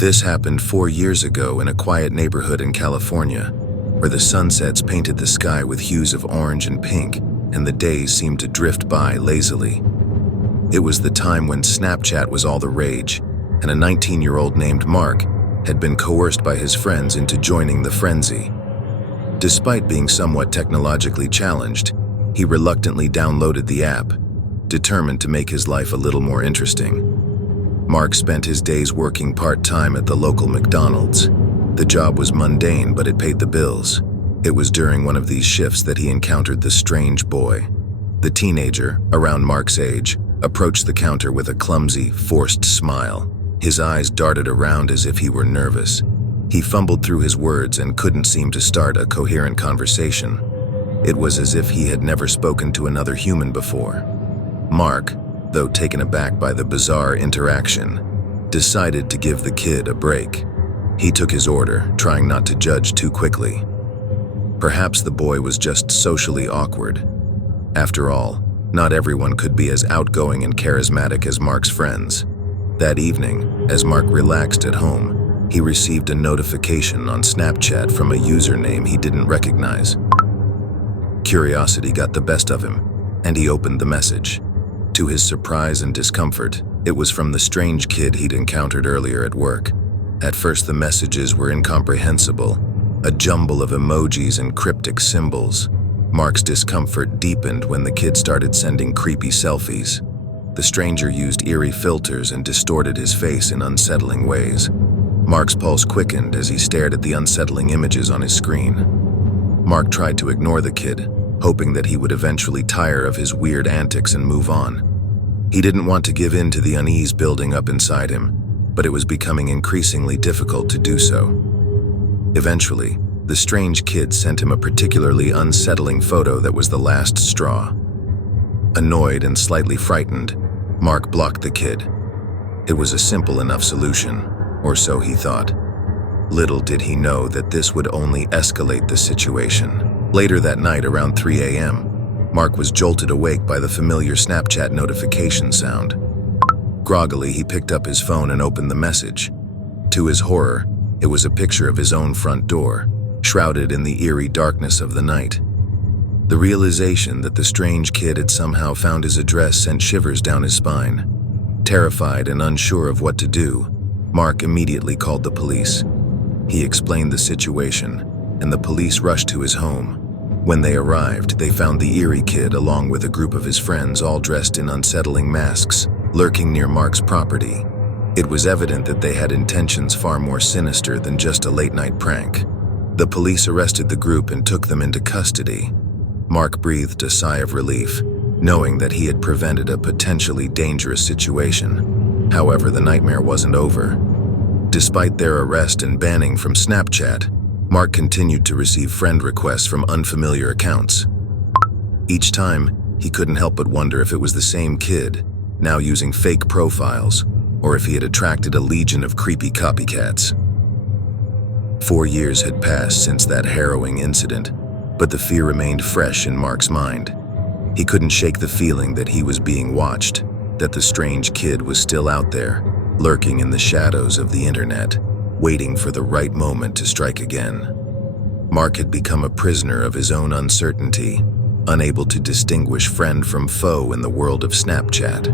This happened 4 years ago in a quiet neighborhood in California, where the sunsets painted the sky with hues of orange and pink, and the days seemed to drift by lazily. It was the time when Snapchat was all the rage, and a 19-year-old named Mark had been coerced by his friends into joining the frenzy. Despite being somewhat technologically challenged, he reluctantly downloaded the app, determined to make his life a little more interesting. Mark spent his days working part-time at the local McDonald's. The job was mundane, but it paid the bills. It was during one of these shifts that he encountered the strange boy. The teenager, around Mark's age, approached the counter with a clumsy, forced smile. His eyes darted around as if he were nervous. He fumbled through his words and couldn't seem to start a coherent conversation. It was as if he had never spoken to another human before. Mark, though taken aback by the bizarre interaction, decided to give the kid a break. He took his order, trying not to judge too quickly. Perhaps the boy was just socially awkward. After all, not everyone could be as outgoing and charismatic as Mark's friends. That evening, as Mark relaxed at home, he received a notification on Snapchat from a username he didn't recognize. Curiosity got the best of him, and he opened the message. To his surprise and discomfort, it was from the strange kid he'd encountered earlier at work. At first, the messages were incomprehensible, a jumble of emojis and cryptic symbols. Mark's discomfort deepened when the kid started sending creepy selfies. The stranger used eerie filters and distorted his face in unsettling ways. Mark's pulse quickened as he stared at the unsettling images on his screen. Mark tried to ignore the kid, hoping that he would eventually tire of his weird antics and move on. He didn't want to give in to the unease building up inside him, but it was becoming increasingly difficult to do so. Eventually, the strange kid sent him a particularly unsettling photo that was the last straw. Annoyed and slightly frightened, Mark blocked the kid. It was a simple enough solution, or so he thought. Little did he know that this would only escalate the situation. Later that night, around 3 a.m., Mark was jolted awake by the familiar Snapchat notification sound. Groggily, he picked up his phone and opened the message. To his horror, it was a picture of his own front door, shrouded in the eerie darkness of the night. The realization that the strange kid had somehow found his address sent shivers down his spine. Terrified and unsure of what to do, Mark immediately called the police. He explained the situation, and the police rushed to his home. When they arrived, they found the eerie kid along with a group of his friends, all dressed in unsettling masks, lurking near Mark's property. It was evident that they had intentions far more sinister than just a late-night prank. The police arrested the group and took them into custody. Mark breathed a sigh of relief, knowing that he had prevented a potentially dangerous situation. However, the nightmare wasn't over. Despite their arrest and banning from Snapchat, Mark continued to receive friend requests from unfamiliar accounts. Each time, he couldn't help but wonder if it was the same kid, now using fake profiles, or if he had attracted a legion of creepy copycats. 4 years had passed since that harrowing incident, but the fear remained fresh in Mark's mind. He couldn't shake the feeling that he was being watched, that the strange kid was still out there, lurking in the shadows of the internet, waiting for the right moment to strike again. Mark had become a prisoner of his own uncertainty, unable to distinguish friend from foe in the world of Snapchat.